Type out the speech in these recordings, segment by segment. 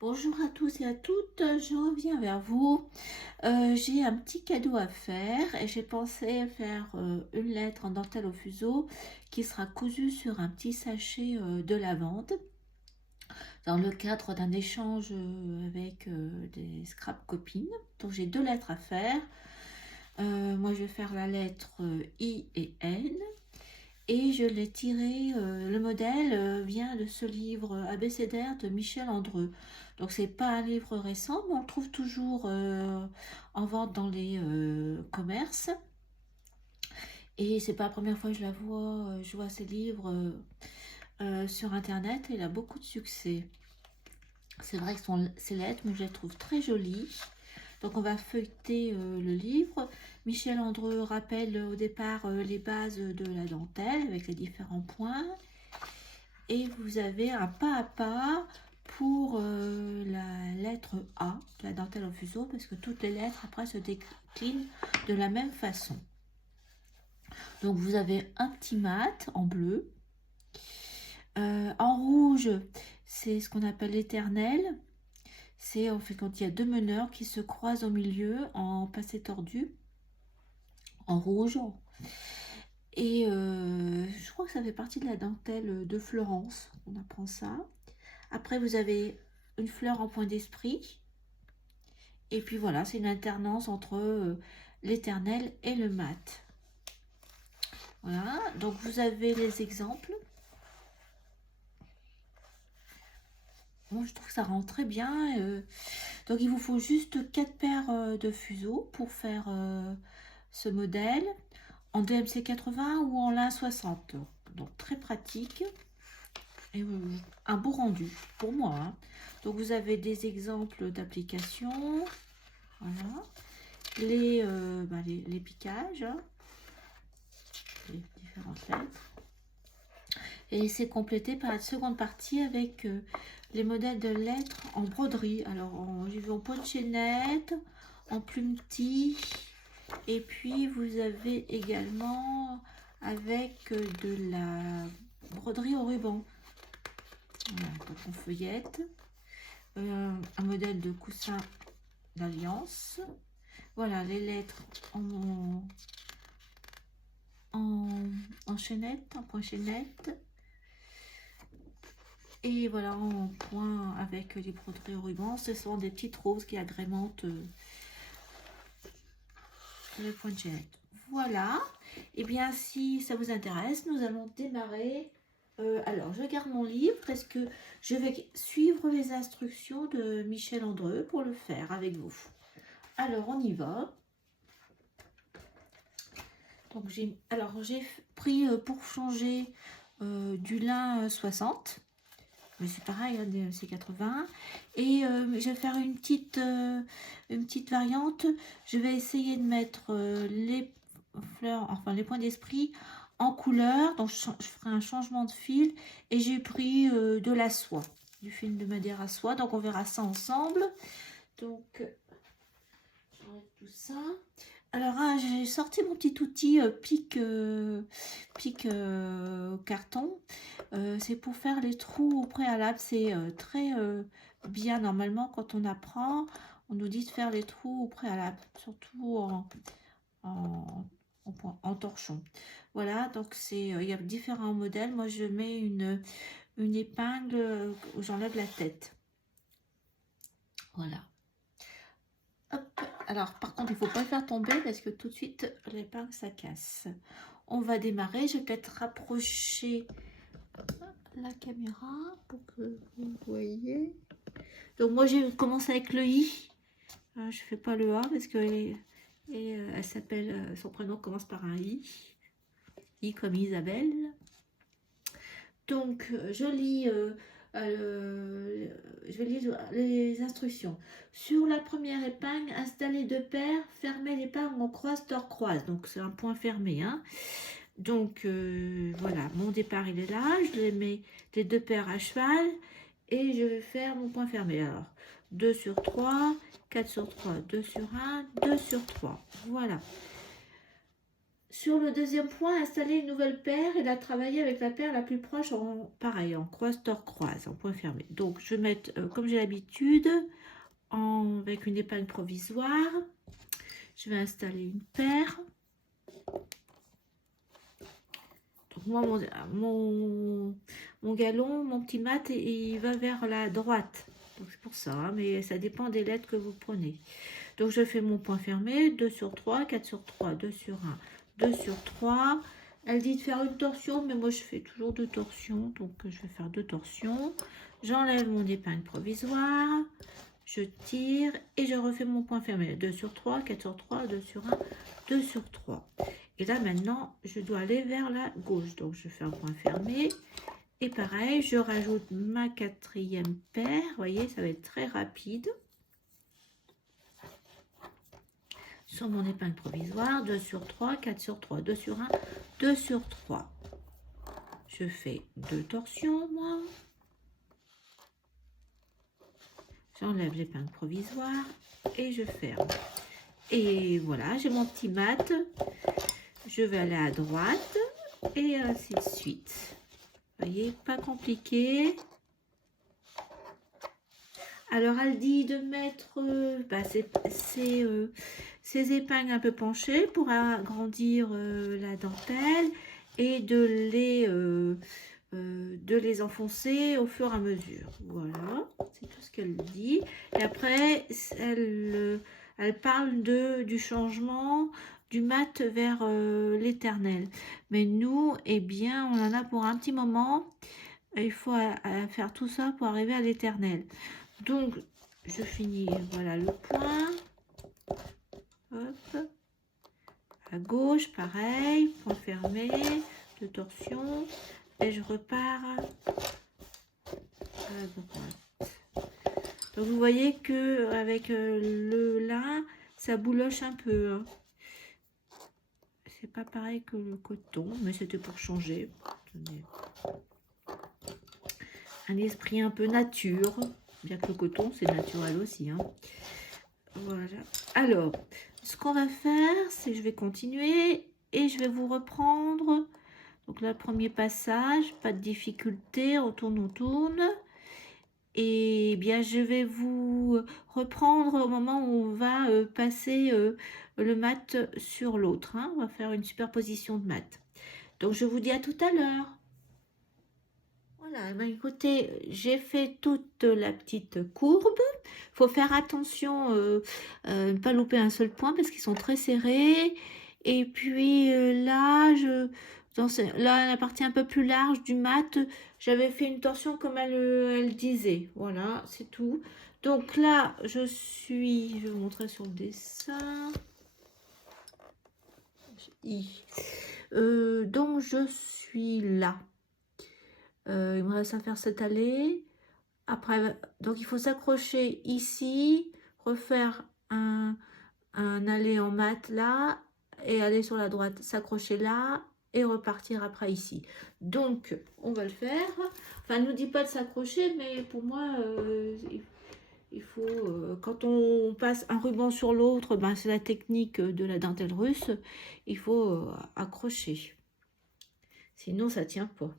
Bonjour à tous et à toutes, je reviens vers vous. J'ai un petit cadeau à faire et j'ai pensé faire une lettre en dentelle au fuseau qui sera cousue sur un petit sachet de lavande dans le cadre d'un échange avec des scrap copines. Donc j'ai deux lettres à faire. Moi je vais faire la lettre I et N. Et je l'ai tiré, le modèle vient de ce livre abécédaire de Michel Andreu. Donc c'est pas un livre récent, mais on le trouve toujours en vente dans les commerces. Et c'est pas la première fois que je vois ces livres sur internet et il a beaucoup de succès. C'est vrai que ces lettres, mais je les trouve très jolies. Donc on va feuilleter le livre. Michel Andreu rappelle au départ les bases de la dentelle avec les différents points. Et vous avez un pas à pas pour la lettre A, la dentelle au fuseau, parce que toutes les lettres après se déclinent de la même façon. Donc vous avez un petit mat en bleu. En rouge, c'est ce qu'on appelle l'éternel. C'est en fait quand il y a deux meneurs qui se croisent au milieu en passé tordu, en rouge. Et je crois que ça fait partie de la dentelle de Florence. On apprend ça. Après, vous avez une fleur en point d'esprit. Et puis voilà, c'est une alternance entre l'éternel et le mat. Voilà, donc vous avez les exemples. Moi, je trouve que ça rend très bien. Donc, il vous faut juste 4 paires de fuseaux pour faire ce modèle en DMC 80 ou en lin 60. Donc, très pratique. Et un beau rendu pour moi. Hein. Donc, vous avez des exemples d'application. Voilà. Les piquages. Hein. Les différentes lettres. Et c'est complété par la seconde partie avec les modèles de lettres en broderie. Alors, j'ai vu en point de chaînette, en plume tige, et puis vous avez également avec de la broderie au ruban. Voilà, donc on feuillette. Un modèle de coussin d'alliance. Voilà, les lettres en chaînette, en point chaînette. Et voilà, en point avec les broderies au ruban, ce sont des petites roses qui agrémentent les points de chaînette. Voilà, et bien si ça vous intéresse, nous allons démarrer. Alors, je garde mon livre parce que je vais suivre les instructions de Michel Andreu pour le faire avec vous. Alors, on y va. Donc, j'ai pris pour changer du lin 60. Mais c'est pareil, hein, c'est 80. Et je vais faire une petite variante. Je vais essayer de mettre les fleurs, enfin les points d'esprit en couleur. Donc je ferai un changement de fil. Et j'ai pris de la soie, du fil de Madère à soie. Donc on verra ça ensemble. Donc j'enlève tout ça. Alors, hein, j'ai sorti mon petit outil pic carton. C'est pour faire les trous au préalable. C'est très bien. Normalement, quand on apprend, on nous dit de faire les trous au préalable, surtout en torchon. Voilà, donc il y a différents modèles. Moi, je mets une épingle où j'enlève la tête. Voilà. Hop. Alors, par contre, il ne faut pas le faire tomber parce que tout de suite, l'épingle, ça casse. On va démarrer. Je vais peut-être rapprocher la caméra pour que vous voyez. Donc, moi, j'ai commencé avec le I. Je ne fais pas le A parce que elle s'appelle, son prénom commence par un I. I comme Isabelle. Donc, je vais lire les instructions. Sur la première épingle, installez deux paires, fermez l'épingle en croise, croise. Donc, c'est un point fermé. Hein. Donc, voilà, mon départ, il est là. Je les mets les deux paires à cheval et je vais faire mon point fermé. Alors, 2 sur 3, 4 sur 3, 2 sur 1, 2 sur 3. Voilà. Sur le deuxième point, installer une nouvelle paire et la travailler avec la paire la plus proche en pareil, en croise, tord, croise, en point fermé. Donc je vais mettre, comme j'ai l'habitude, avec une épingle provisoire, je vais installer une paire. Donc moi, mon galon, mon petit mat, il va vers la droite. Donc c'est pour ça, hein, mais ça dépend des lettres que vous prenez. Donc je fais mon point fermé, 2 sur 3, 4 sur 3, 2 sur 1, 2 sur 3. Elle dit de faire une torsion, mais moi je fais toujours 2 torsions, donc je vais faire 2 torsions. J'enlève mon épingle provisoire, je tire et je refais mon point fermé. 2 sur 3, 4 sur 3, 2 sur 1, 2 sur 3. Et là maintenant, je dois aller vers la gauche, donc je fais un point fermé. Et pareil, je rajoute ma quatrième paire, vous voyez, ça va être très rapide. Sur mon épingle provisoire, 2 sur 3, 4 sur 3, 2 sur 1, 2 sur 3. Je fais 2 torsions, moi. J'enlève l'épingle provisoire et je ferme. Et voilà, j'ai mon petit mat. Je vais aller à droite et ainsi de suite. Vous voyez, pas compliqué. Alors, elle dit de mettre ces épingles un peu penchées pour agrandir la dentelle et de les enfoncer au fur et à mesure. Voilà, c'est tout ce qu'elle dit. Et après, elle parle du changement du mat vers l'éternel. Mais nous, eh bien, on en a pour un petit moment. Il faut faire tout ça pour arriver à l'éternel. Donc, je finis, voilà le point. Hop. À gauche, pareil, point fermé, de torsion. Et je repars à droite. Donc, vous voyez que avec le lin, ça bouloche un peu. Hein. C'est pas pareil que le coton, mais c'était pour changer. Un esprit un peu nature. Bien que le coton, c'est naturel aussi. Hein. Voilà. Alors, ce qu'on va faire, c'est que je vais continuer et je vais vous reprendre. Donc là, premier passage, pas de difficulté, on tourne. Et bien, je vais vous reprendre au moment où on va passer le mat sur l'autre. Hein. On va faire une superposition de mat. Donc, je vous dis à tout à l'heure. Voilà, ben écoutez, j'ai fait toute la petite courbe. Il faut faire attention, ne pas louper un seul point parce qu'ils sont très serrés. Et puis là, dans la partie un peu plus large du mat, j'avais fait une torsion comme elle disait. Voilà, c'est tout. Donc là, je vais vous montrer sur le dessin. Donc je suis là. Il me reste à faire cette allée. Après, donc il faut s'accrocher ici, refaire un allée en mat là et aller sur la droite, s'accrocher là et repartir après ici. Donc on va le faire. Enfin, elle nous dit pas de s'accrocher, mais pour moi, il faut, quand on passe un ruban sur l'autre, ben, c'est la technique de la dentelle russe, il faut accrocher. Sinon, ça tient pas.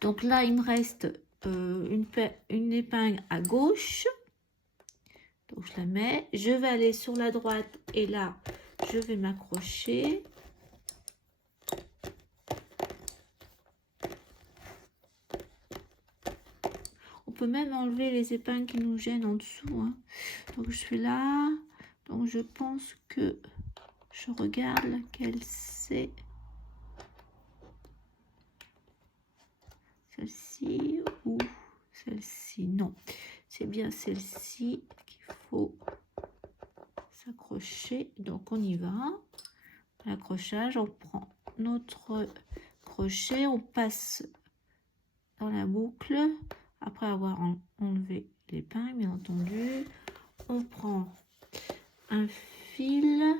Donc là, il me reste une épingle à gauche. Donc je la mets. Je vais aller sur la droite et là, je vais m'accrocher. On peut même enlever les épingles qui nous gênent en dessous. Hein. Donc je suis là. Donc je pense que je regarde laquelle c'est. Celle-ci ou celle-ci? Non, c'est bien celle-ci qu'il faut s'accrocher. Donc on y va. L'accrochage, on prend notre crochet, on passe dans la boucle après avoir enlevé l'épingle, bien entendu. On prend un fil,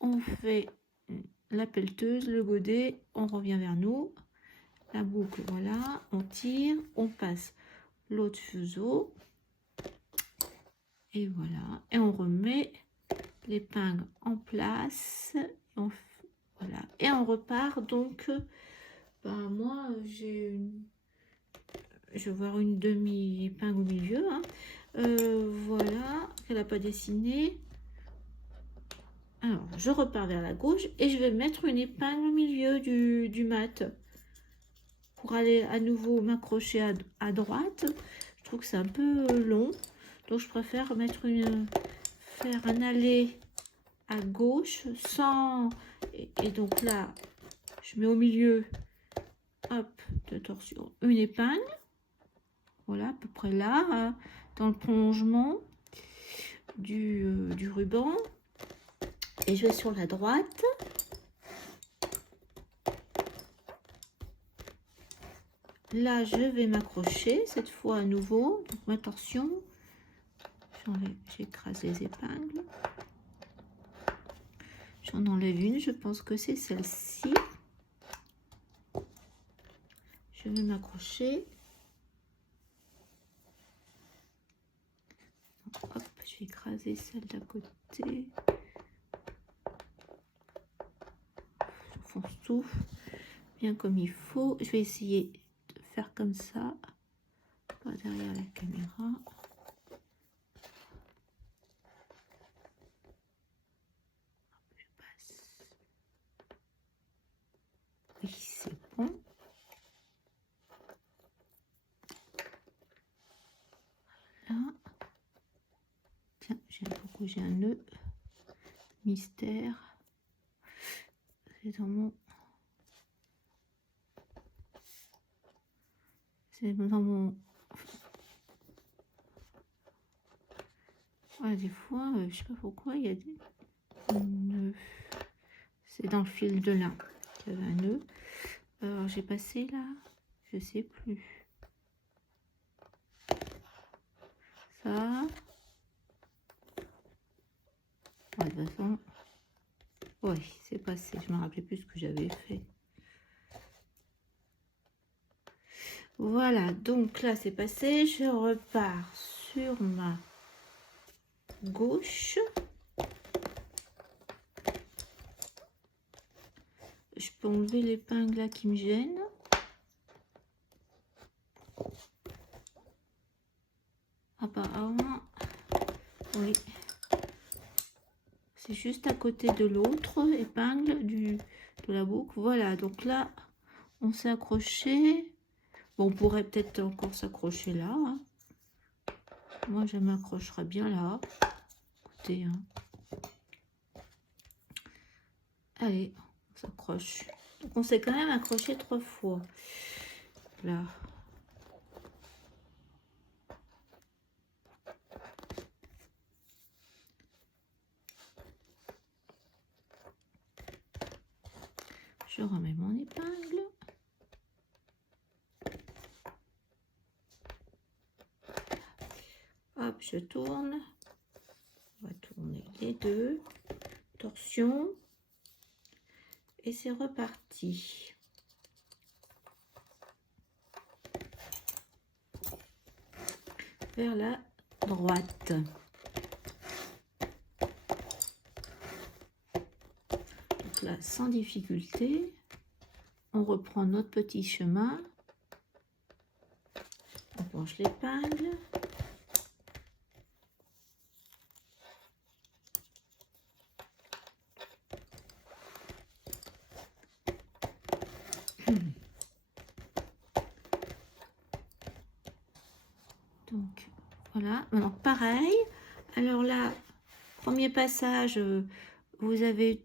on fait la pelleteuse, le godet, on revient vers nous. La boucle, voilà, on tire, on passe l'autre fuseau et voilà, et on remet l'épingle en place. Voilà. Et on repart donc, ben, moi j'ai une, je vais voir une demi-épingle au milieu, hein. Voilà, qu'elle n'a pas dessiné. Alors, je repars vers la gauche et je vais mettre une épingle au milieu du mat pour aller à nouveau m'accrocher à droite. Je trouve que c'est un peu long, donc je préfère faire un aller à gauche sans... Et donc là, je mets au milieu, hop, de torsion, une épingle. Voilà, à peu près là, hein, dans le prolongement du ruban. Et je vais sur la droite. Là, je vais m'accrocher cette fois à nouveau. Donc ma torsion. J'écrase les épingles. J'en enlève une. Je pense que c'est celle-ci. Je vais m'accrocher. Hop, je vais écraser celle d'à côté. J'enfonce tout bien comme il faut. Je vais essayer de faire comme ça, pas derrière la caméra. Je passe. Oui, c'est bon. Voilà. Tiens, pourquoi j'ai un nœud mystère. C'est dans mon... C'est dans mon... Ouais, des fois, je sais pas pourquoi, il y a des nœuds. C'est dans le fil de lin qu'il y avait un nœud. Alors, j'ai passé là, je sais plus. Ça. Ouais, de toute façon, oui, c'est passé. Je me rappelais plus ce que j'avais fait. Voilà, donc là c'est passé. Je repars sur ma gauche. Je peux enlever l'épingle là qui me gêne. Apparemment, oui. C'est juste à côté de l'autre épingle de la boucle. Voilà, donc là, on s'est accroché. Bon, on pourrait peut-être encore s'accrocher là, hein. Moi, je m'accrocherai bien là. Écoutez, hein. Allez, on s'accroche. Donc, on s'est quand même accroché 3 fois. Là. Je remets mon épingle. Hop, je tourne. On va tourner les deux. Torsion. Et c'est reparti. Vers la droite. Donc là, sans difficulté, on reprend notre petit chemin. On penche l'épingle. Donc voilà, maintenant pareil. Alors là, premier passage, vous avez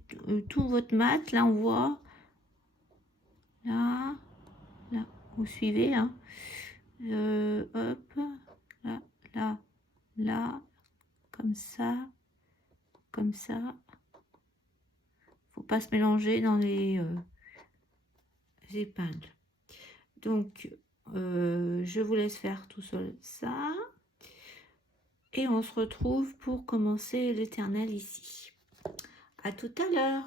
tout votre mat. Là, on voit. Là, là, vous suivez, hein. Hop, là, là, là, comme ça, comme ça. Faut pas se mélanger dans les épingles. Donc, je vous laisse faire tout seul ça. Et on se retrouve pour commencer l'éternel ici. À tout à l'heure.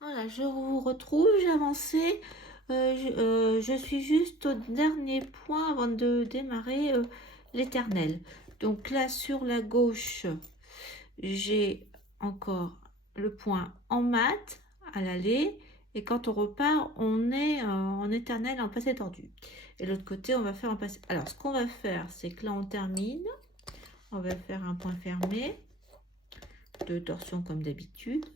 Voilà, je vous retrouve, j'ai avancé. Je suis juste au dernier point avant de démarrer l'éternel. Donc là, sur la gauche, j'ai encore le point en mat à l'aller, et quand on repart, on est en éternel en passé tordu. Et l'autre côté, on va faire en passé. Alors, ce qu'on va faire, c'est que là, on termine. On va faire un point fermé, 2 torsions comme d'habitude.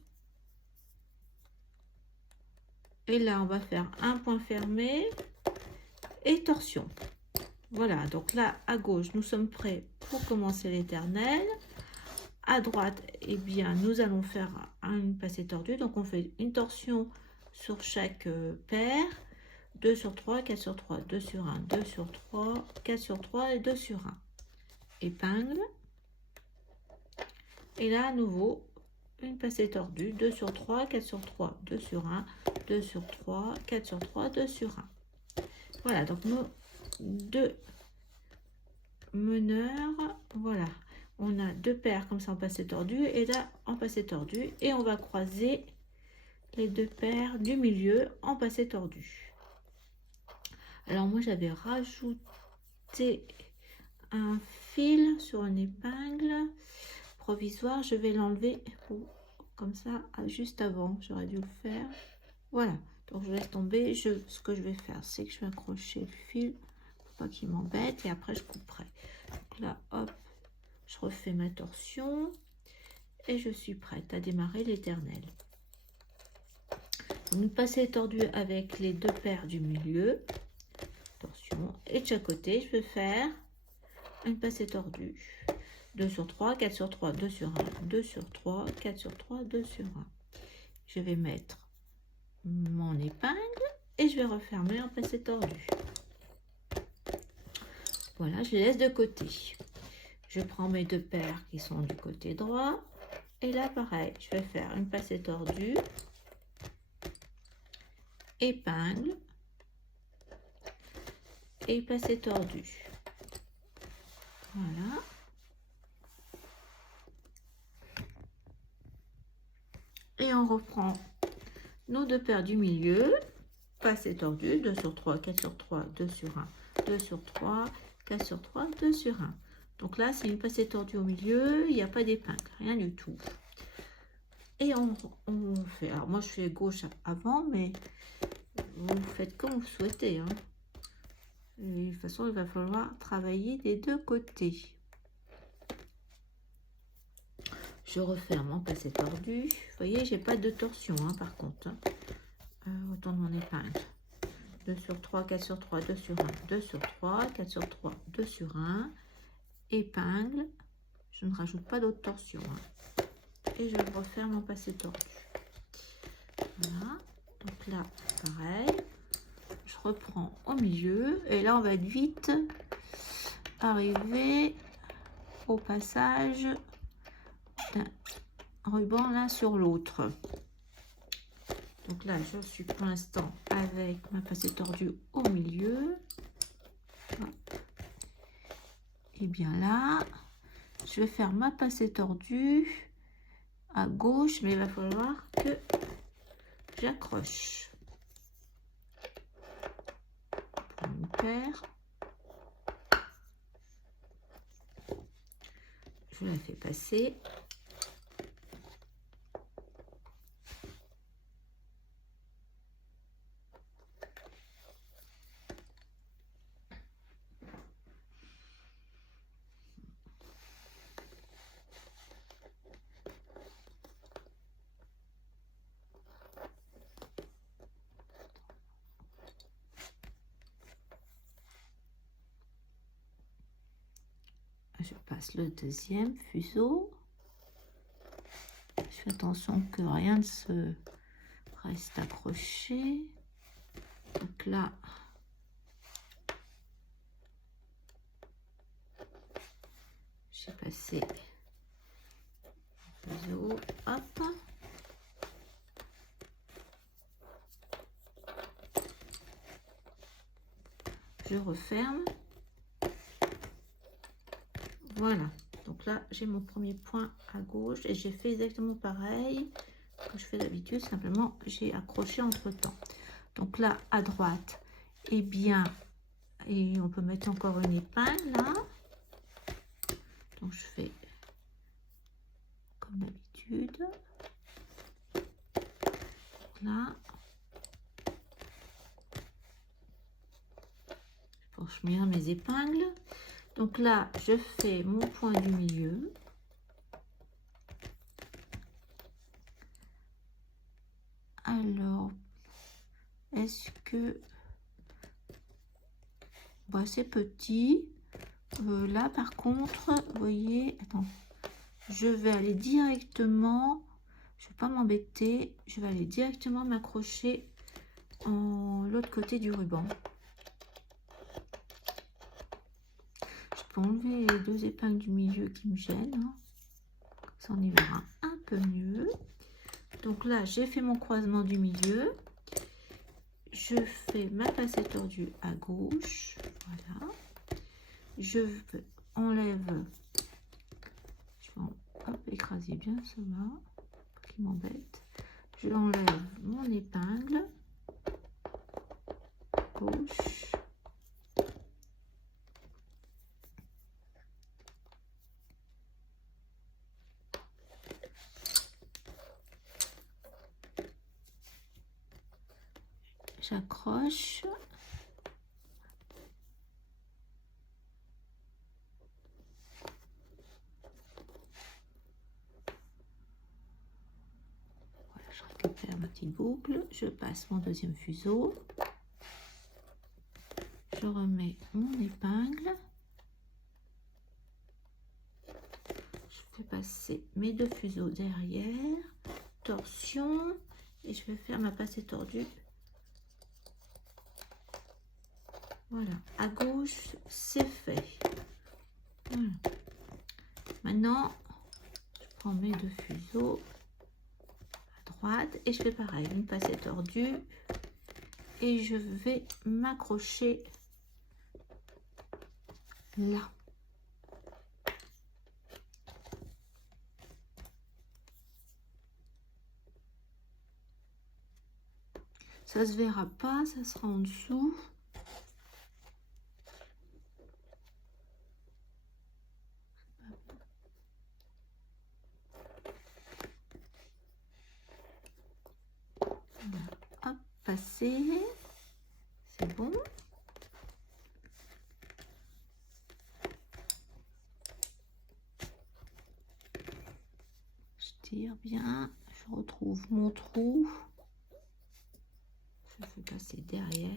Et là, on va faire un point fermé et torsion. Voilà, donc là, à gauche, nous sommes prêts pour commencer l'éternel. À droite, eh bien, nous allons faire une passée tordue. Donc, on fait une torsion sur chaque paire. 2 sur 3, 4 sur 3, 2 sur 1, 2 sur 3, 4 sur 3 et 2 sur 1. Épingle. Et là, à nouveau, une passée tordue. 2 sur 3, 4 sur 3, 2 sur 1, 2 sur 3, 4 sur 3, 2 sur 1. Voilà, donc nos 2 meneurs, voilà. On a 2 paires comme ça en passé tordu et là en passé tordu. Et on va croiser les 2 paires du milieu en passé tordu. Alors moi j'avais rajouté un fil sur une épingle provisoire. Je vais l'enlever comme ça juste avant. J'aurais dû le faire. Voilà. Donc je laisse tomber. Ce que je vais faire, c'est que je vais accrocher le fil pour pas qu'il m'embête et après je couperai. Donc là, hop, je refais ma torsion et je suis prête à démarrer l'éternel. Une passée tordue avec les 2 paires du milieu, torsion, et de chaque côté je vais faire une passée tordue. 2 sur 3, 4 sur 3, 2 sur 1, 2 sur 3, 4 sur 3, 2 sur 1. Je vais mettre mon épingle et je vais refermer en passée tordue. Voilà, je les laisse de côté. Je prends mes 2 paires qui sont du côté droit et là pareil, je vais faire une passée tordue, épingle et passée tordue. Voilà. Et on reprend nos 2 paires du milieu, passée tordue, 2 sur 3, 4 sur 3, 2 sur 1, 2 sur 3, 4 sur 3, 2 sur 1. Donc là, c'est une passée tordue au milieu, il n'y a pas d'épingle, rien du tout. Et on fait, alors moi je fais gauche avant, mais vous faites comme vous souhaitez. Hein. Et de toute façon, il va falloir travailler des 2 côtés. Je referme en passé tordu. Vous voyez, j'ai pas de torsion hein, par contre. Autant de mon épingle. 2 sur 3, 4 sur 3, 2 sur 1, 2 sur 3, 4 sur 3, 2 sur 1. Épingle. Je ne rajoute pas d'autres torsions. Hein. Et je referme en passé tordu. Voilà. Donc là, pareil. Je reprends au milieu. Et là, on va vite arriver au passage d'un ruban l'un sur l'autre. Donc là, je suis pour l'instant avec ma passée tordue au milieu. Et bien là, je vais faire ma passée tordue à gauche, mais il va falloir que j'accroche. Une paire. Je la fais passer. Je passe le deuxième fuseau. Je fais attention que rien ne se reste accroché. Donc là, j'ai passé le fuseau. Hop. Je referme. Voilà, donc là j'ai mon premier point à gauche et j'ai fait exactement pareil que je fais d'habitude, simplement j'ai accroché entre temps. Donc là à droite, et bien, et on peut mettre encore une épingle là. Donc je fais comme d'habitude. bien mes épingles. Donc là, je fais mon point du milieu. Alors, est-ce que... Bah, c'est petit. Là, par contre, vous voyez... Attends. Je vais aller directement... Je ne vais pas m'embêter. Je vais aller directement m'accrocher en l'autre côté du ruban. Je peux enlever les deux épingles du milieu qui me gênent. Ça, on y verra un peu mieux. Donc là, j'ai fait mon croisement du milieu. Je fais ma passée tordue à gauche. Voilà. Je enlève. Je vais écraser bien cela. Qui m'embête. Je enlève mon épingle. Gauche. J'accroche. Voilà, je récupère ma petite boucle. Je passe mon deuxième fuseau. Je remets mon épingle. Je fais passer mes deux fuseaux derrière. Torsion. Et je vais faire ma passée tordue. Voilà, à gauche, c'est fait. Voilà. Maintenant, je prends mes deux fuseaux à droite et je fais pareil, une passée tordue et je vais m'accrocher là. Ça se verra pas, ça sera en dessous. Voilà. Hop, passer. C'est bon. Je tire bien. Je retrouve mon trou. Je fais passer derrière.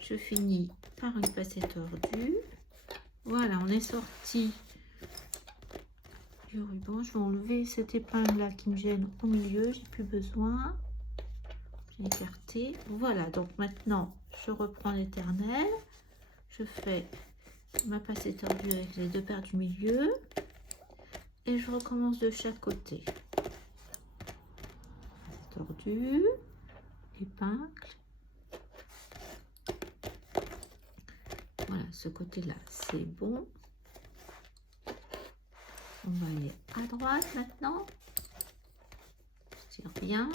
Je finis par une passée tordue. Voilà, on est sorti du ruban. Je vais enlever cette épingle là qui me gêne au milieu. J'ai plus besoin. J'ai écarté. Voilà, donc maintenant je reprends l'éternel. Je fais ma passée tordue avec les deux paires du milieu et je recommence de chaque côté. Passée tordue, épingle. Voilà, ce côté-là, c'est bon. On va aller à droite maintenant. Je tire bien.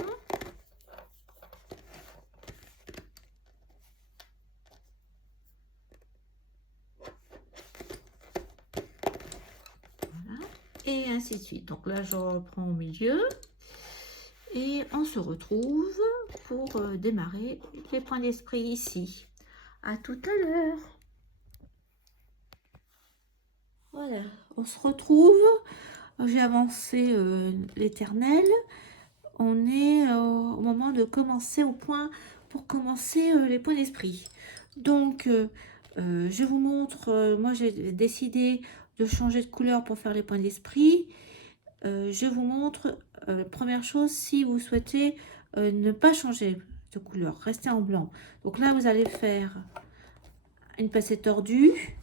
Voilà. Et ainsi de suite. Donc là, je reprends au milieu. Et on se retrouve pour démarrer les points d'esprit ici. À tout à l'heure. Voilà, on se retrouve. J'ai avancé l'éternel. On est au moment de commencer au point pour commencer les points d'esprit. Donc, je vous montre. Moi, j'ai décidé de changer de couleur pour faire les points d'esprit. Je vous montre. Première chose, si vous souhaitez ne pas changer de couleur, rester en blanc. Donc là, vous allez faire une passée tordue,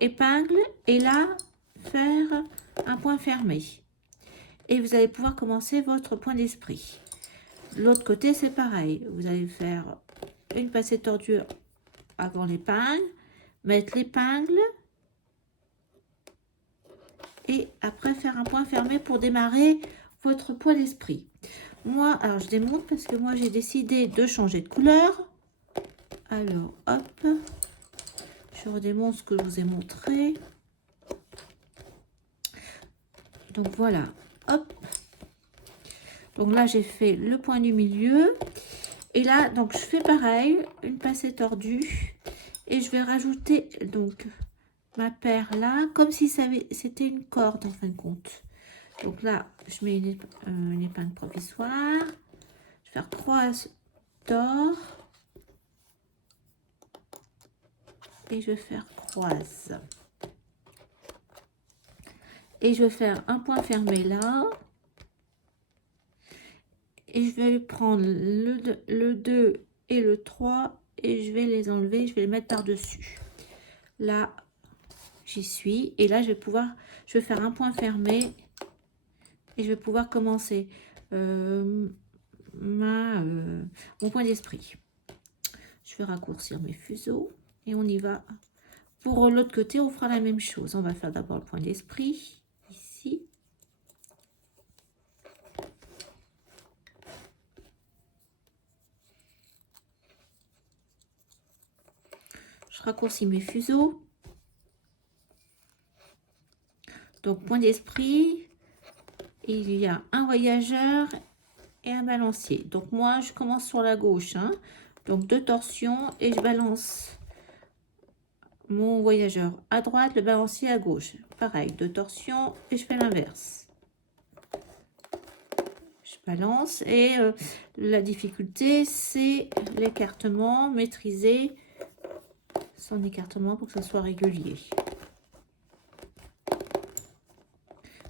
épingle, et là, faire un point fermé. Et vous allez pouvoir commencer votre point d'esprit. L'autre côté, c'est pareil. Vous allez faire une passée tordue avant l'épingle, mettre l'épingle et après faire un point fermé pour démarrer votre point d'esprit. Moi, alors je démonte parce que moi j'ai décidé de changer de couleur. Alors, hop, je redémonte ce que je vous ai montré. Donc voilà, hop. Donc là, j'ai fait le point du milieu. Et là, donc je fais pareil, une passée tordue. Et je vais rajouter donc ma paire là, comme si c'était une corde en fin de compte. Donc là, je mets une épingle provisoire. Je vais faire croise d'or. Et je vais faire croise. Et je vais faire un point fermé là. Et je vais prendre le 2 et le 3 et je vais les enlever, je vais les mettre par-dessus. Là, j'y suis. Et là, je vais faire un point fermé et je vais pouvoir commencer mon point d'esprit. Je vais raccourcir mes fuseaux et on y va. Pour l'autre côté, on fera la même chose. On va faire d'abord le point d'esprit ici. Je raccourcis mes fuseaux. Donc, point d'esprit, il y a un voyageur et un balancier. Donc, moi, je commence sur la gauche. Hein. Donc, 2 torsions et je balance mon voyageur à droite, le balancier à gauche. Pareil, 2 torsions et je fais l'inverse. Je balance et la difficulté, c'est l'écartement, maîtriser son écartement pour que ce soit régulier.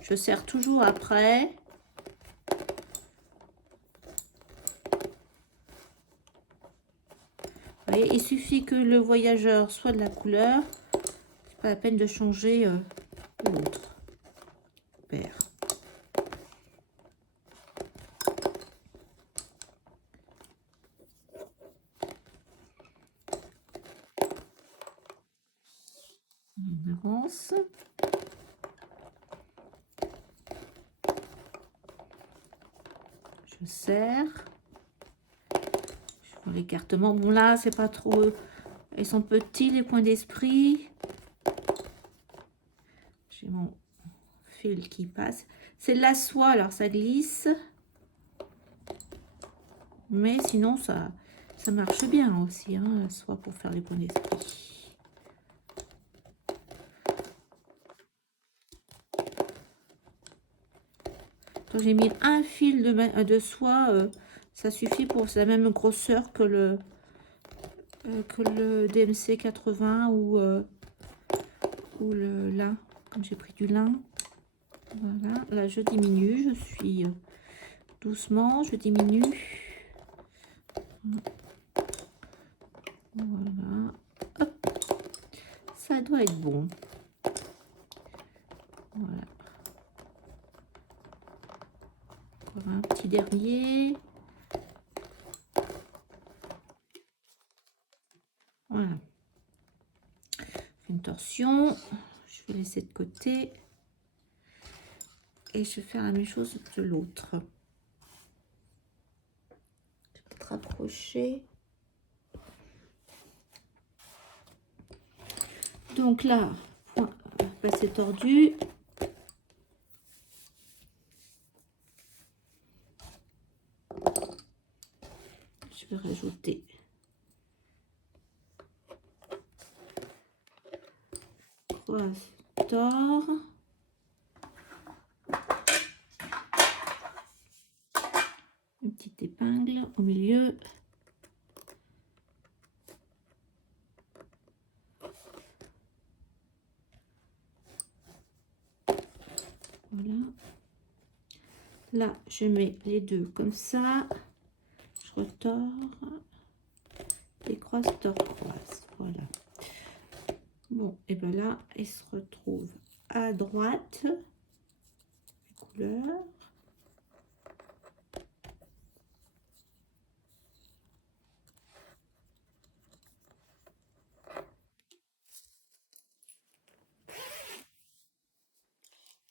Je serre toujours après. Vous voyez, il suffit que le voyageur soit de la couleur. C'est pas la peine de changer l'autre paire. On avance. Je serre. Je fais l'écartement. Bon là, c'est pas trop. Ils sont petits les points d'esprit. J'ai mon fil qui passe. C'est de la soie, alors ça glisse. Mais sinon, ça marche bien aussi, hein, la soie pour faire les points d'esprit. J'ai mis un fil de soie, ça suffit pour la même grosseur que le DMC 80 ou le lin, comme j'ai pris du lin. Voilà, là je diminue, je suis doucement, je diminue. Voilà, hop. Ça doit être bon. Voilà. Encore un petit dernier. Voilà. Une torsion. Je vais laisser de côté. Et je vais faire la même chose de l'autre. Je vais te rapprocher. Donc là, point passé tordu. Je vais rajouter croise d'or. Une petite épingle au milieu. Voilà. Là, je mets les deux comme ça. Je retors et croise, tord, croise. Voilà. Bon, et bien là, il se retrouve à droite. Les couleurs.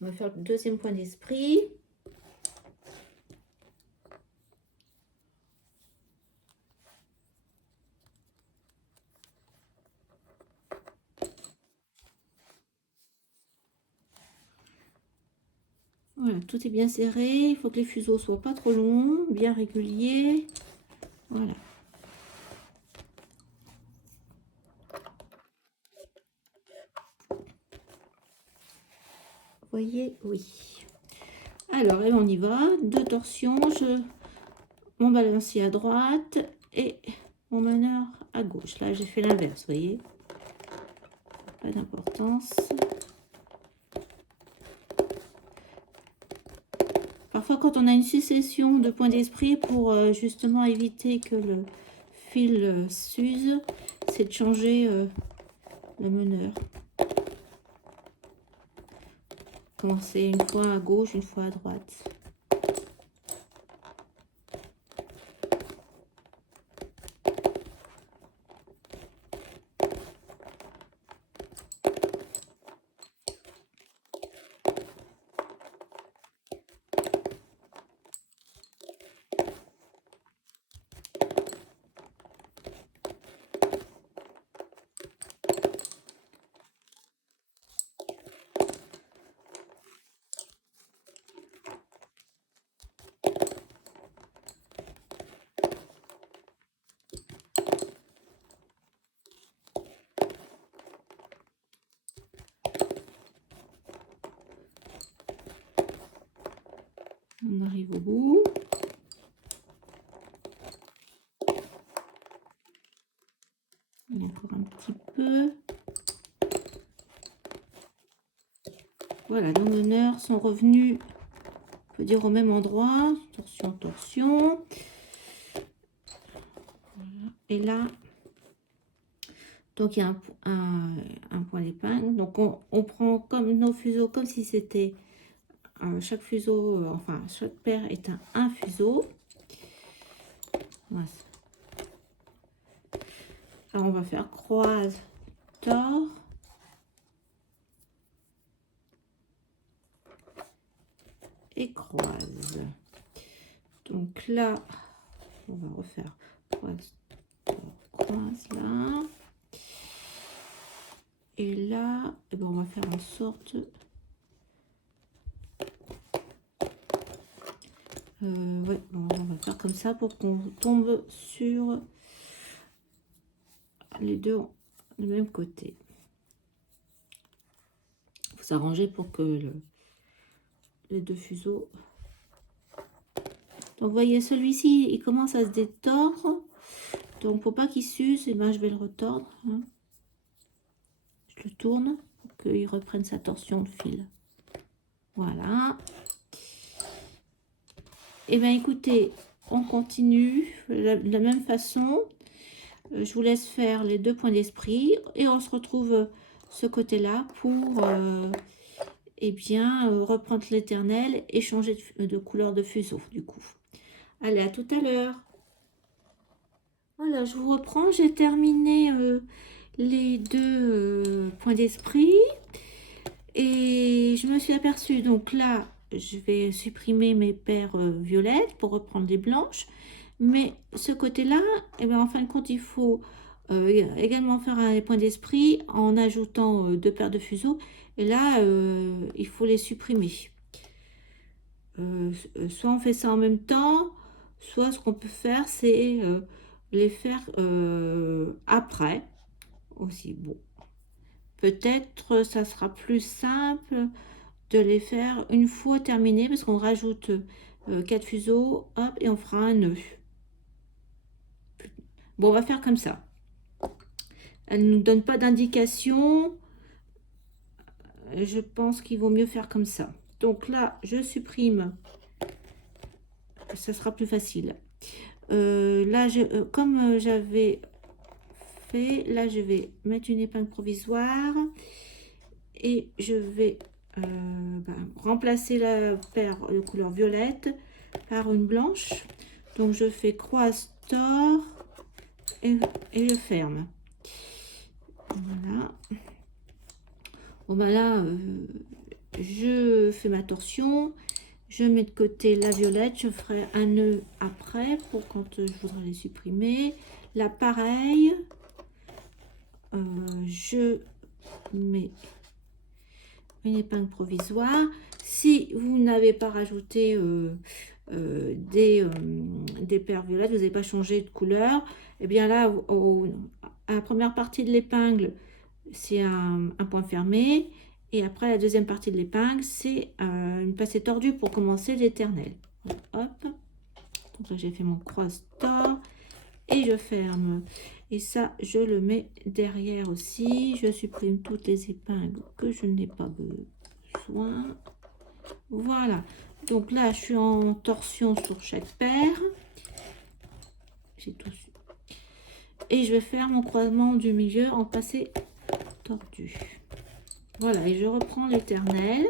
On va faire le deuxième point d'esprit. Voilà, tout est bien serré. Il faut que les fuseaux soient pas trop longs, bien réguliers. Voilà. Vous voyez, oui. Alors, et on y va. 2 torsions. Mon balancier à droite et mon meneur à gauche. Là, j'ai fait l'inverse, vous voyez. Pas d'importance. Parfois, quand on a une succession de points d'esprit, pour justement éviter que le fil s'use, c'est de changer le meneur. Commencer une fois à gauche, une fois à droite. On arrive au bout. Il y a encore un petit peu. Voilà, nos meneurs sont revenus, on peut dire, au même endroit. Torsion, torsion. Voilà. Et là, donc il y a un point d'épingle. Donc on prend comme nos fuseaux, comme si c'était chaque fuseau, enfin chaque paire est un fuseau. Voilà. Alors on va faire croise, tord. Et croise. Donc là, on va refaire croise, tord, croise là. Et là, eh ben, on va faire en sorte... ouais, bon, on va faire comme ça pour qu'on tombe sur les deux du même côté. Il faut s'arranger pour que les deux fuseaux... Donc, vous voyez, celui-ci, il commence à se détordre. Donc, pour pas qu'il s'use, et ben, je vais le retordre. Hein. Je le tourne pour qu'il reprenne sa torsion de fil. Voilà. Et bien, écoutez, on continue de la même façon. Je vous laisse faire les 2 points d'esprit et on se retrouve ce côté-là pour eh bien, reprendre l'éternel et changer de couleur de fuseau du coup. Allez, à tout à l'heure. Voilà, je vous reprends. J'ai terminé les 2 points d'esprit et je me suis aperçue, donc là, je vais supprimer mes paires violettes pour reprendre les blanches. Mais ce côté-là, eh bien, en fin de compte, il faut également faire un point d'esprit en ajoutant 2 paires de fuseaux. Et là, il faut les supprimer. Soit on fait ça en même temps, soit ce qu'on peut faire, c'est les faire après aussi. Bon, peut-être ça sera plus simple de les faire une fois terminés parce qu'on rajoute 4 fuseaux, hop, et on fera un nœud. Bon, on va faire comme ça. Elle ne nous donne pas d'indication. Je pense qu'il vaut mieux faire comme ça. Donc là, je supprime. Ça sera plus facile. Là, comme j'avais fait, là, je vais mettre une épingle provisoire. Et je vais remplacer la paire de couleur violette par une blanche. Donc, je fais croise, tord et je ferme. Voilà. Bon, ben là, je fais ma torsion. Je mets de côté la violette. Je ferai un nœud après pour quand je voudrais les supprimer. Là, pareil. Je mets une épingle provisoire. Si vous n'avez pas rajouté des perles violettes, vous n'avez pas changé de couleur, et bien là, à la première partie de l'épingle, c'est un point fermé. Et après, la deuxième partie de l'épingle, c'est une passée tordue pour commencer l'éternel. Hop. Donc là, j'ai fait mon croise tord et je ferme. Et ça, je le mets derrière aussi. Je supprime toutes les épingles que je n'ai pas besoin. Voilà. Donc là, je suis en torsion sur chaque paire. J'ai tout. Et je vais faire mon croisement du milieu en passé tordu. Voilà, et je reprends l'éternel.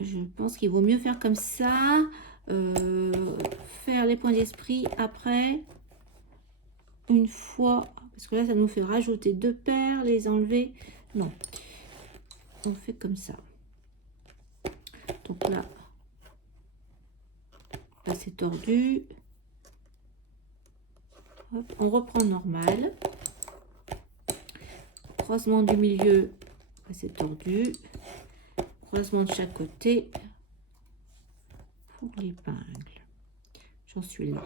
Je pense qu'il vaut mieux faire comme ça. Faire les points d'esprit après. Une fois. Parce que là, ça nous fait rajouter 2 paires, les enlever. Non. On fait comme ça. Donc là, c'est tordu. Hop, on reprend normal. Croisement du milieu, c'est tordu. Croisement de chaque côté pour l'épingle. J'en suis là.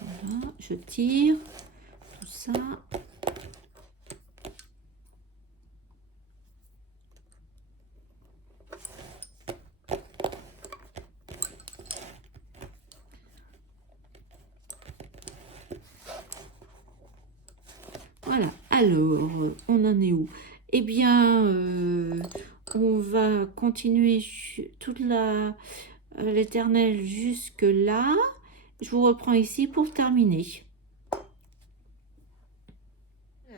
Voilà, je tire tout ça. Voilà, alors, on en est où? Eh bien, on va continuer toute l'éternel jusque là. Je vous reprends ici pour terminer.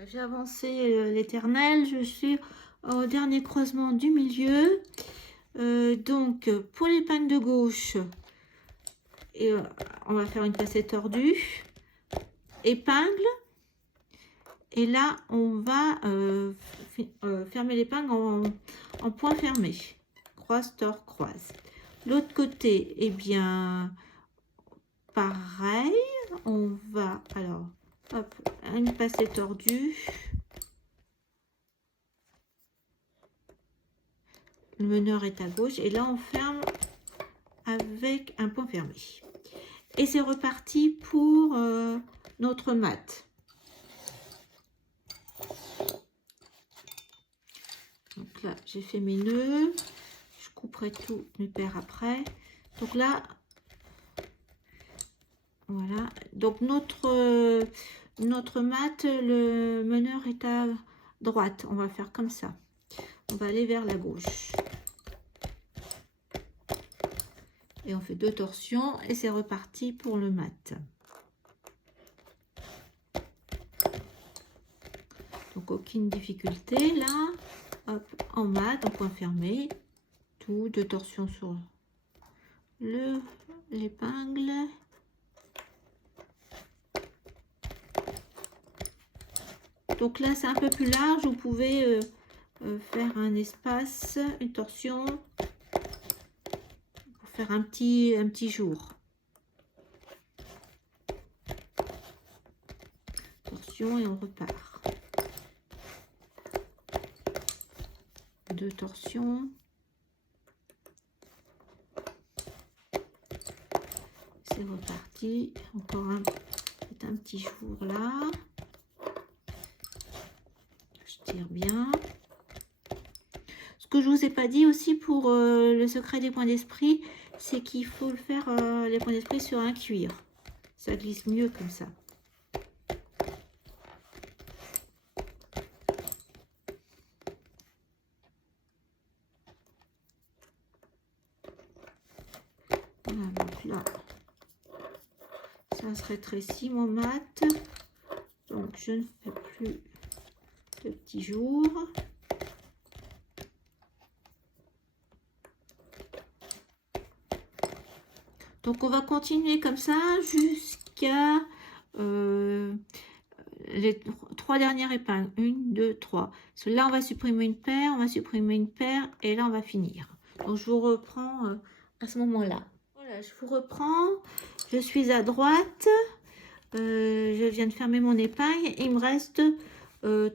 J'ai avancé l'éternel, je suis au dernier croisement du milieu. Donc, pour l'épingle de gauche, on va faire une passée tordue, épingle. Et là, on va fermer l'épingle en point fermé. Croise, tord, croise. L'autre côté, eh bien, pareil. On va, alors, hop, une passée tordue. Le meneur est à gauche. Et là, on ferme avec un point fermé. Et c'est reparti pour notre mat. Donc là, j'ai fait mes nœuds. Je couperai tous mes paires après. Donc là, voilà. Donc notre mat, le meneur est à droite. On va faire comme ça. On va aller vers la gauche. Et on fait 2 torsions et c'est reparti pour le mat. Donc aucune difficulté là. Hop, en mat, en point fermé. Tout, 2 torsions sur l'épingle. Donc là, c'est un peu plus large. Vous pouvez faire un espace, une torsion pour faire un petit jour. Torsion et on repart. 2 torsions. C'est reparti. Encore un petit jour là. Je tire bien. Ce que je vous ai pas dit aussi pour le secret des points d'esprit, c'est qu'il faut le faire les points d'esprit sur un cuir. Ça glisse mieux comme ça. Voilà, donc là, ça se rétrécit mon mat. Donc je ne fais plus de petits jours. Donc on va continuer comme ça jusqu'à les 3 dernières épingles. 1, 2, 3. Là on va supprimer une paire, on va supprimer une paire et là on va finir. Donc je vous reprends à ce moment-là. Voilà, je vous reprends. Je suis à droite. Je viens de fermer mon épingle. Il me reste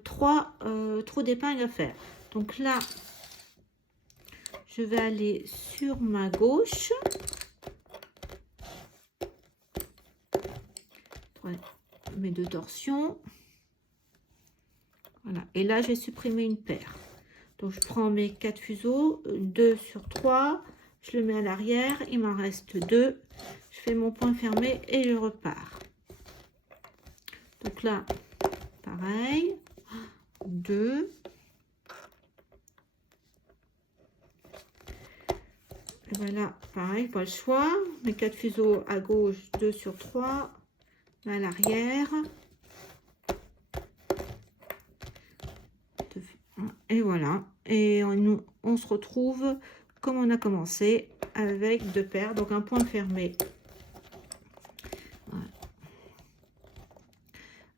trois trous d'épingle à faire. Donc là, je vais aller sur ma gauche. Ouais, mes deux torsions. Voilà. Et là, je vais supprimer une paire. Donc, je prends mes 4 fuseaux, 2 sur 3. Je le mets à l'arrière. Il m'en reste 2. Je fais mon point fermé et je repars. Donc là, pareil. 2. Et voilà, pareil, pas le choix. Mes 4 fuseaux à gauche, 2 sur 3. À l'arrière. Et voilà. Et on se retrouve comme on a commencé avec 2 paires. Donc un point fermé. Voilà.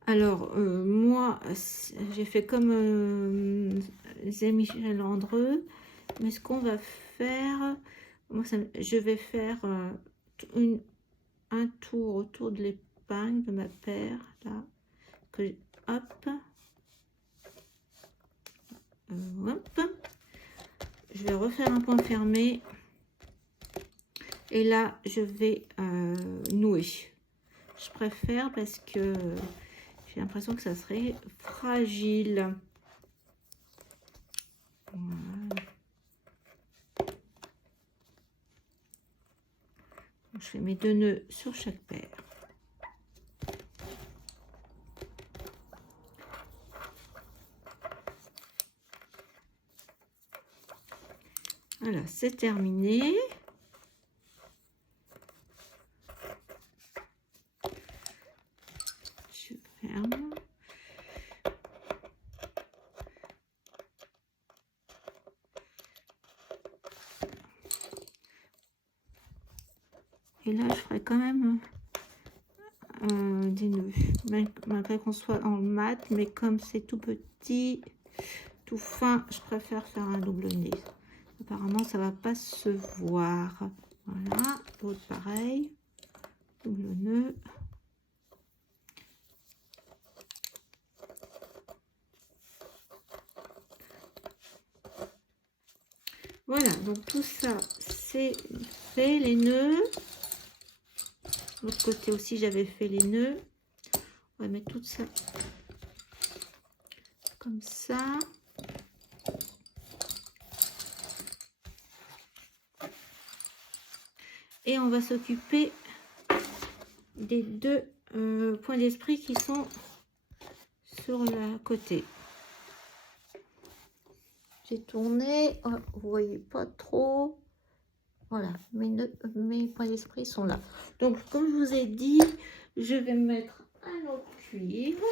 Alors, moi, j'ai fait comme Michel Andreu. Mais ce qu'on va faire, moi, je vais faire un tour autour de l'épingle de ma paire. Là, hop. Hop. Je vais refaire un point fermé. Et là, je vais nouer. Je préfère parce que j'ai l'impression que ça serait fragile. Voilà. Je fais mes 2 nœuds sur chaque paire. Voilà, c'est terminé. Je ferme. Et là, je ferai quand même des nœuds, malgré qu'on soit en mat, mais comme c'est tout petit, tout fin, je préfère faire un double nez. Apparemment, ça va pas se voir. Voilà, l'autre pareil, double nœud. Voilà, donc tout ça, c'est fait, les nœuds. De l'autre côté aussi, j'avais fait les nœuds. On va mettre tout ça comme ça. Et on va s'occuper des 2 points d'esprit qui sont sur le côté. J'ai tourné, oh, vous voyez pas trop. Voilà, mes points d'esprit sont là. Donc, comme je vous ai dit, je vais mettre un autre cuivre.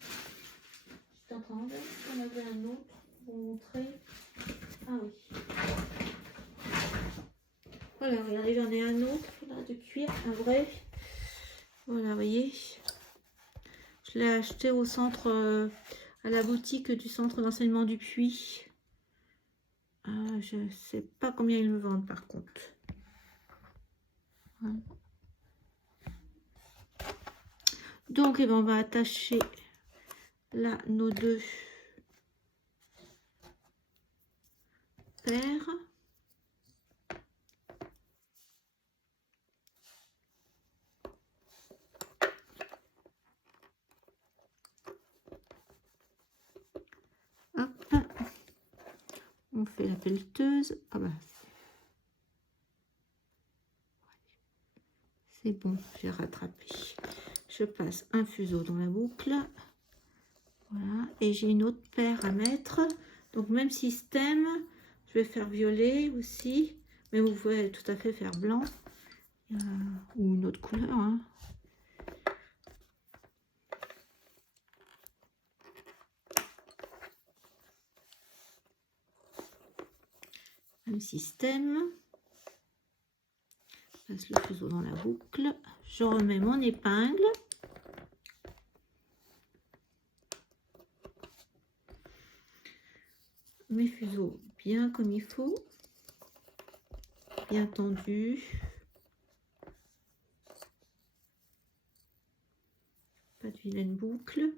Je suis en train de voir si on avait un autre pour vous montrer. Ah oui. Voilà, regardez, j'en ai un autre là, de cuir, un vrai. Voilà, vous voyez. Je l'ai acheté au centre, à la boutique du centre d'enseignement du Puy. Je ne sais pas combien ils me vendent par contre. Voilà. Donc, eh ben, on va attacher là nos 2 paires. Hop. On fait la pelleteuse. Ah bah. C'est bon, j'ai rattrapé. Je passe un fuseau dans la boucle. Voilà. Et j'ai une autre paire à mettre. Donc, même système. Je vais faire violet aussi. Mais vous pouvez tout à fait faire blanc. Ou une autre couleur. Hein. Même système. Je passe le fuseau dans la boucle. Je remets mon épingle. Mes fuseaux bien comme il faut. Bien tendus. vilaine boucle.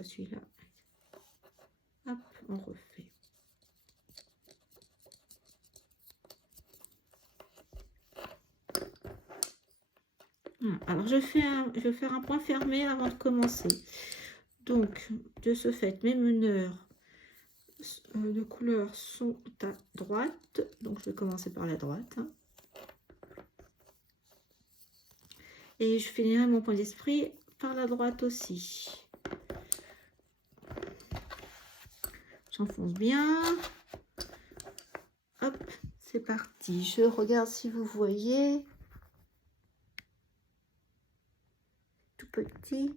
Celui-là. Hop, on refait. Alors, je vais faire un point fermé avant de commencer. Donc, de ce fait, mes meneurs de couleur sont à droite. Donc, je vais commencer par la droite. Et je finirai mon point d'esprit par la droite aussi. J'enfonce bien. Hop, c'est parti. Je regarde si vous voyez. Tout petit.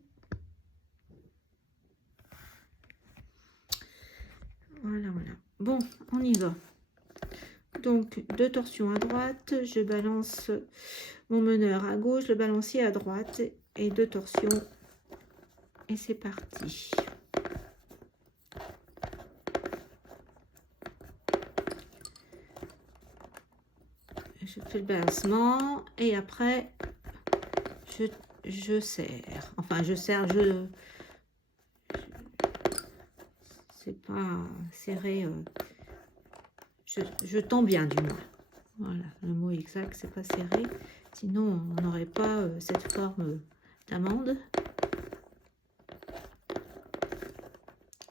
Voilà, voilà. Bon, on y va. Donc, 2 torsions à droite. Je balance mon meneur à gauche, le balancier à droite. Et 2 torsions. Et c'est parti. Je fais le balancement. Et après, je serre. Enfin, je serre, c'est pas serré. Je tends bien, du moins. Voilà, le mot exact, c'est pas serré. Sinon, on n'aurait pas cette forme d'amande.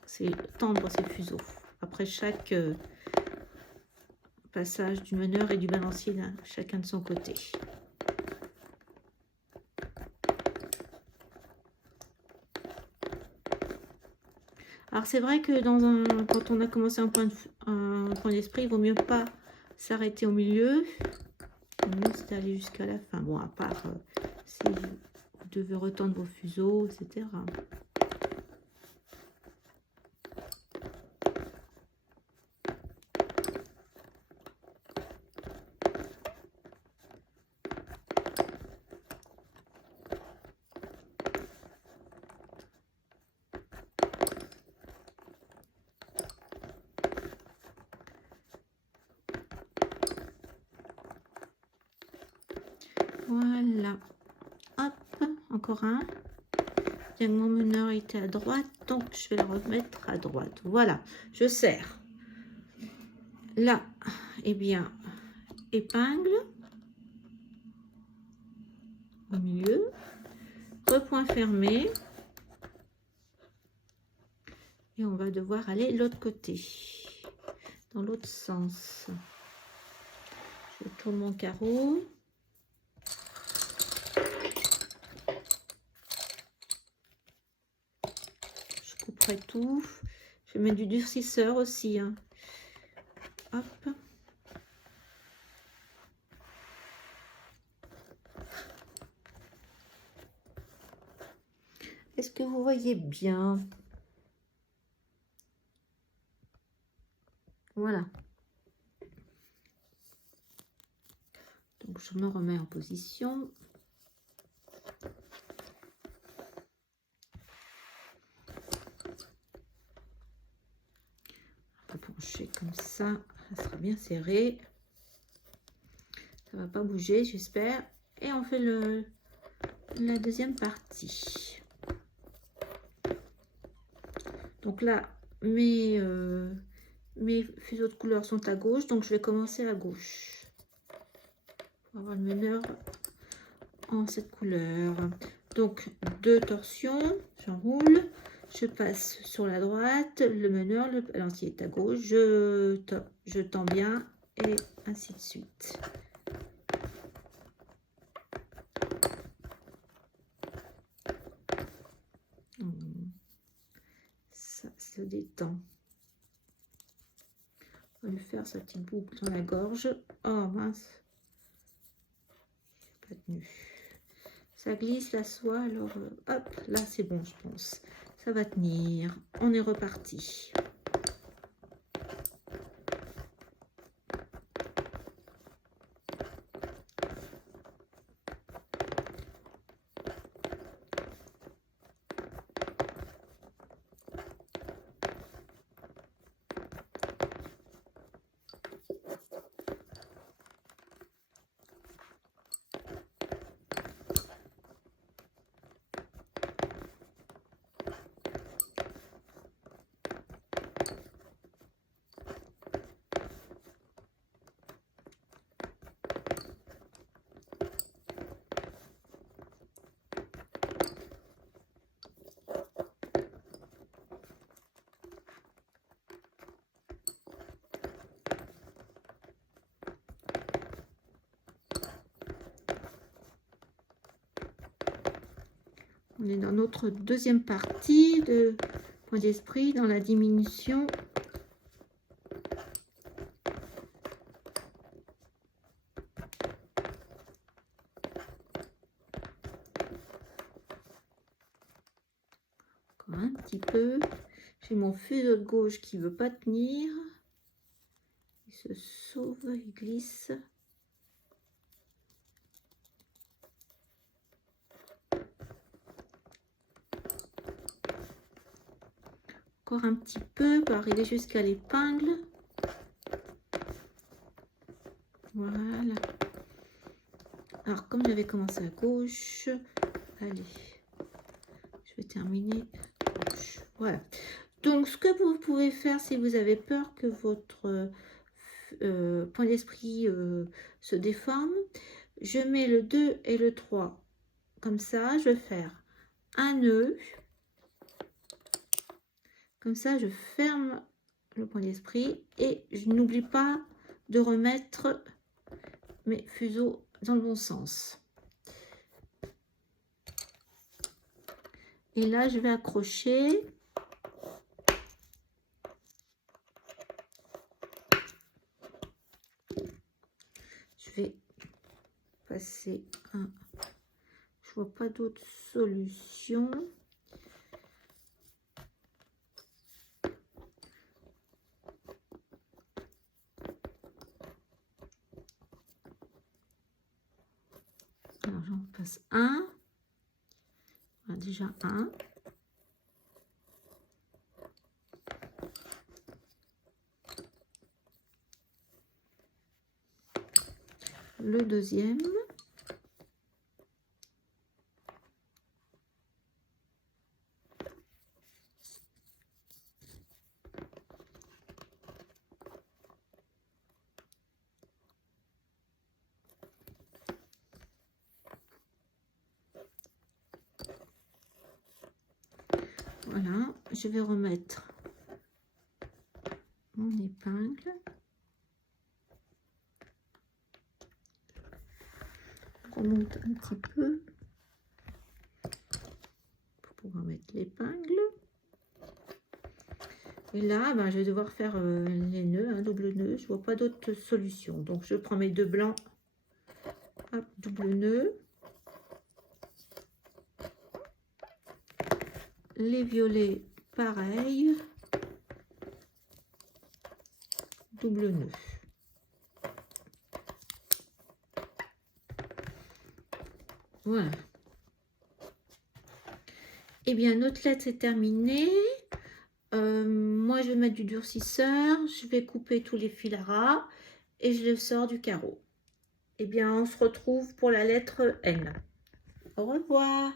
C'est tendre ces fuseaux. Après chaque passage du meneur et du balancier, là, chacun de son côté. Alors c'est vrai que quand on a commencé un point d'esprit, il vaut mieux pas s'arrêter au milieu. Il vaut mieux c'est d'aller jusqu'à la fin. Bon, à part si vous devez retendre vos fuseaux, etc. Voilà. Hop, encore un. Bien que mon meneur était à droite, donc je vais le remettre à droite. Voilà, je serre. Là, eh bien, épingle. Au milieu. Repoint fermé. Et on va devoir aller de l'autre côté. Dans l'autre sens. Je tourne mon carreau. Je couperai tout. Je vais mettre du durcisseur aussi. Hein. Hop. Est-ce que vous voyez bien? Voilà. Donc je me remets en position. On va pencher comme ça. Ça sera bien serré. Ça va pas bouger, j'espère. Et on fait la deuxième partie. Donc là, mes fuseaux de couleur sont à gauche, donc je vais commencer à gauche. On va avoir le meneur en cette couleur. Donc 2 torsions, j'enroule, je passe sur la droite, le meneur, le balancier est à gauche, je tends bien et ainsi de suite. Ça se détend. On va lui faire sa petite boucle dans la gorge. Oh mince, pas tenu. Ça glisse la soie, alors hop, là c'est bon, je pense. Ça va tenir. On est reparti. On est dans notre deuxième partie de point d'esprit, dans la diminution. Encore un petit peu. J'ai mon fuseau de gauche qui ne veut pas tenir. Il se sauve, il glisse. Encore un petit peu pour arriver jusqu'à l'épingle. Voilà. Alors, comme j'avais commencé à gauche, allez, je vais terminer à gauche. Voilà. Donc, ce que vous pouvez faire si vous avez peur que votre point d'esprit se déforme, je mets le 2 et le 3 comme ça. Je vais faire un nœud. Comme ça, je ferme le point d'esprit et je n'oublie pas de remettre mes fuseaux dans le bon sens. Et là, je vais accrocher. Je vais passer un... Je vois pas d'autre solution. Alors, j'en passe un. Voilà, déjà un. Le deuxième. Voilà, je vais remettre mon épingle. On remonte un petit peu pour pouvoir mettre l'épingle. Et là, ben, je vais devoir faire les nœuds, un double nœud. Je vois pas d'autre solution. Donc, je prends mes deux blancs, hop, double nœud. Les violets, pareil, double nœud. Voilà. Et bien, notre lettre est terminée. Moi, je vais mettre du durcisseur. Je vais couper tous les fils à ras et je le sors du carreau. Et bien, on se retrouve pour la lettre N. Au revoir.